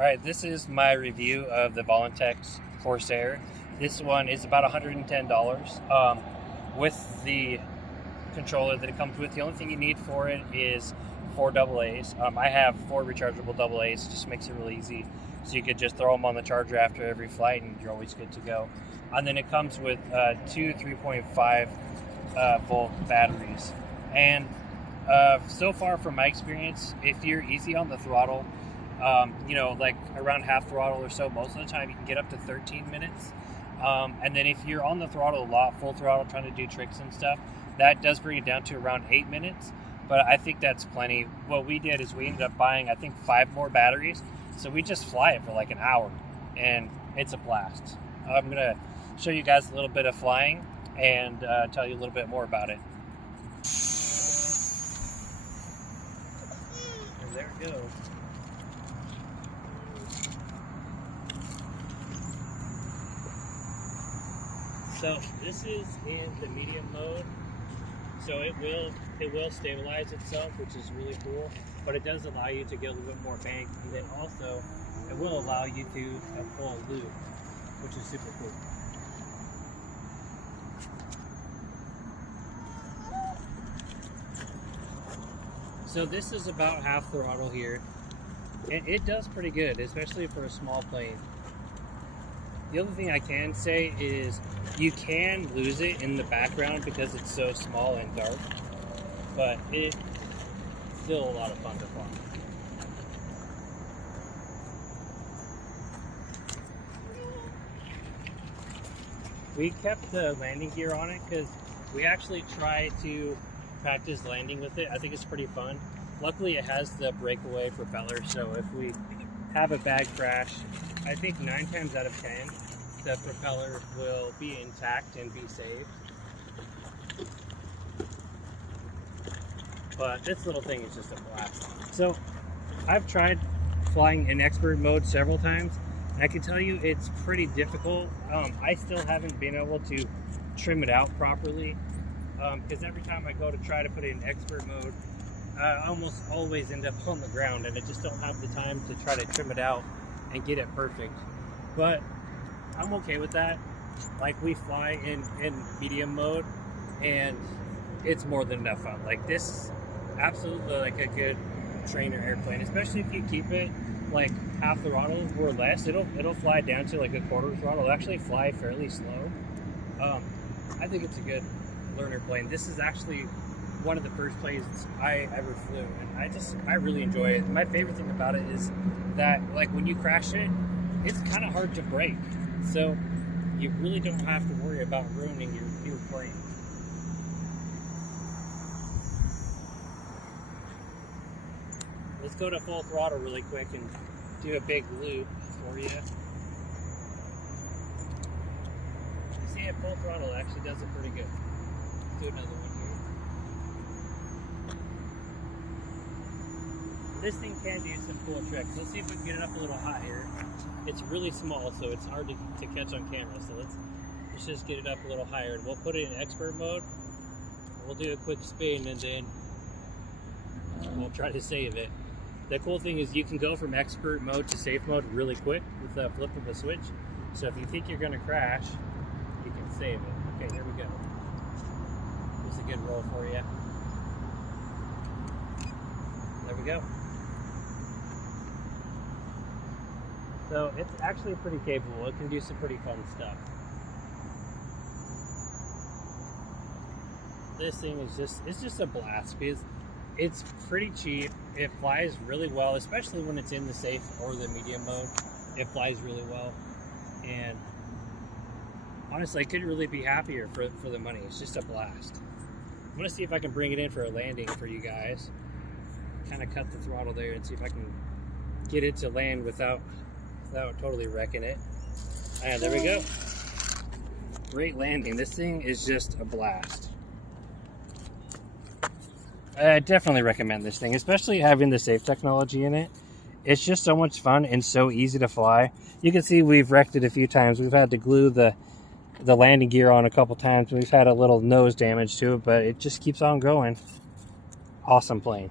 Alright, this is my review of the Volantexrc Corsair. This one is about $110 with the controller that it comes with. The only thing you need for it is 4 AA's. I have 4 rechargeable AA's, just makes it really easy. So you could just throw them on the charger after every flight and you're always good to go. And then it comes with 2 3.5 volt batteries. And so far from my experience, if you're easy on the throttle, you know, like around half throttle or so, most of the time you can get up to 13 minutes. And then if you're on the throttle a lot, full throttle, trying to do tricks and stuff, that does bring it down to around 8 minutes. But I think that's plenty. What we did is we ended up buying, I think, 5 more batteries. So we just fly it for like an hour and it's a blast. I'm gonna show you guys a little bit of flying and tell you a little bit more about it. And there it goes. So this is in the medium mode, so it will stabilize itself, which is really cool, but it does allow you to get a little bit more bank, and then also it will allow you to a full loop, which is super cool. So this is about half throttle here, and it does pretty good, especially for a small plane. The other thing I can say is you can lose it in the background because it's so small and dark, but it's still a lot of fun to fly. We kept the landing gear on it because we actually try to practice landing with it. I think it's pretty fun. Luckily it has the breakaway propeller, so if we have a bad crash, I think 9 times out of 10 the propeller will be intact and be saved. But this little thing is just a blast. So I've tried flying in expert mode several times, and I can tell you it's pretty difficult. I still haven't been able to trim it out properly because every time I go to try to put it in expert mode, I almost always end up on the ground, and I just don't have the time to try to trim it out and get it perfect. But I'm okay with that. Like, we fly in medium mode and it's more than enough fun. Like, this is absolutely like a good trainer airplane, especially if you keep it like half throttle or less. It'll fly down to like a quarter throttle. It'll actually fly fairly slow. I think it's a good learner plane. This is actually one of the first planes I ever flew, and I really enjoy it. My favorite thing about it is that, like, when you crash it, it's kind of hard to break, so you really don't have to worry about ruining your plane. Let's go to full throttle really quick and do a big loop for you. You see, at full throttle, it actually does it pretty good. Let's do another one here. This thing can do some cool tricks. Let's see if we can get it up a little higher. It's really small, so it's hard to catch on camera. So let's just get it up a little higher, and we'll put it in expert mode. We'll do a quick spin, and then we'll try to save it. The cool thing is you can go from expert mode to safe mode really quick with the flip of a switch. So if you think you're going to crash, you can save it. Okay, here we go. This is a good roll for you. There we go. So it's actually pretty capable. It can do some pretty fun stuff. This thing is just a blast because it's pretty cheap. It flies really well, especially when it's in the safe or the medium mode. It flies really well. And honestly, I couldn't really be happier for the money. It's just a blast. I'm gonna see if I can bring it in for a landing for you guys. Kind of cut the throttle there and see if I can get it to land without totally wrecking it. And there we go. Great landing. This thing is just a blast. I definitely recommend this thing, especially having the safe technology in it. It's just so much fun and so easy to fly. You can see we've wrecked it a few times. We've had to glue the landing gear on a couple times. We've had a little nose damage to it, but it just keeps on going. Awesome plane.